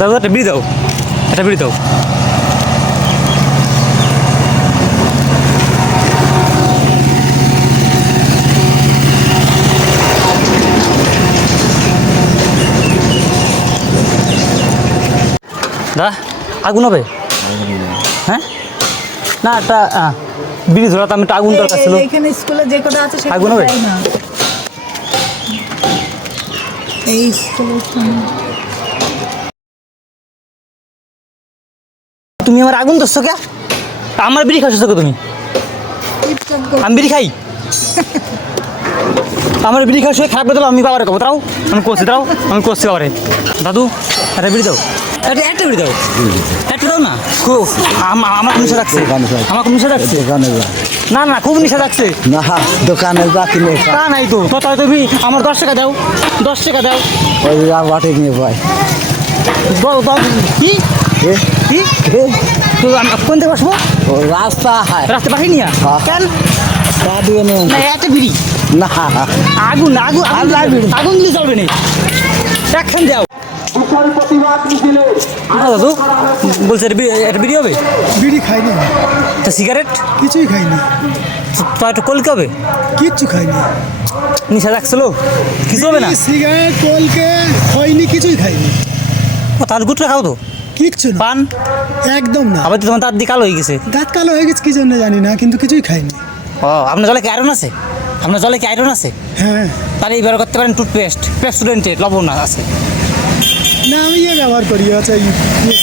দাদা একটা বিড়ি দাও, একটা বিড়ি দাও। দাদা আগুন হবে? হ্যাঁ না একটা বিড়ি ধরাতাম, একটা আগুন দরকার ছিল। এখানে স্কুলে যে কটা আছে আগুন হবে? এই স্কুলে তুমি আমার আগুন ধরছো কে? আমার বিড়ি খাচ্ছ কে তুমি? আমি বিড়ি খাই? আমার বিড়ি খাওয়া খারাপ করে দিল, আমি বাবারে কব তাও আমি করছি, তাও আমি করছি বাবারে। দাদু একটা বিড়ি দাও, একটা বিড়ি দাও, একটা দাও না। আমার নিষেধ রাখছে, আমার নিষেধ রাখছে। না না খুব নিষেধ রাখছে। না দোকানে যা কিনে তা নাই তো, তো তুমি আমার 10 টাকা দাও, 10 টাকা দাও। ওই বাটে নিয়ে ভাই কি কি তো আমি কোন থেকে বসবো? ও রাস্তা হয় রাস্তা পাঠিয়ে নিয়া কেন? তা দিয়ে নিয়ে না একটা বিড়ি না আগুন আগুন আগুন দিলে চলবে না, একখান যাও। দাদু বলছে এটা বিড়ি হবে? বিড়ি খাইনি, তা সিগারেট কিছুই খাইনি, তো একটা কলকে হবে? কিচ্ছু খাইনি। নিশা রাখছিল, কিছু হবে না? সিগারেট কলকে খয়নি, কিছুই খাইনি। ও তাহলে গুটটা খাও তো। কিচ্ছু না, পান একদম না। আবার তো তোমার দাঁত দিয়ে কালো হয়ে গেছে। দাঁত কালো হয়ে গেছে কি জন্য জানি না, কিন্তু কিছুই খাইনি। ও আপনার জলে কি আয়রন আছে? আপনার জলে কি আয়রন আছে? হ্যাঁ তাহলে এই ব্যবহার করতে পারেন টুথপেস্ট, পেপসোডেন্টের লবণ আছে। না আমি ব্যবহার করি, আচ্ছা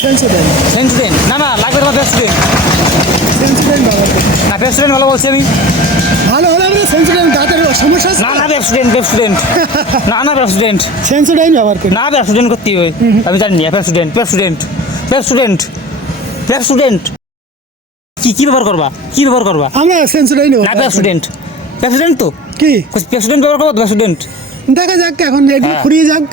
সেন্সোডাইন, সেন্সুডেন্ট না না লাগবে তোমার পেপসোডেন্ট। সেন্সোডাইন ব্যবহার করি। না পেপসোডেন্ট ভালো বলছি আমি। ভালো হলে আমরা সেন্সোডাইন, দাঁতের সমস্যা আছে না না পেপসোডেন্ট, পেপসোডেন্ট না না পেপসোডেন্ট সেন্সোডাইন ব্যবহার করি। না পেপসোডেন্ট করতে হবে। আমি জানি না পেপসোডেন্ট, পেপসোডেন্ট পেপসোডেন্ট পেপসোডেন্ট কি ব্যবহার করবা? কি ব্যবহার করবা? আমরা সেন্সোডাইন না পেপসোডেন্ট, পেপসোডেন্ট তো কি পেপসোডেন্ট ব্যবহার করবো, পেপসোডেন্ট। দেখা যাক, এখন একটু ফুরিয়ে যাক।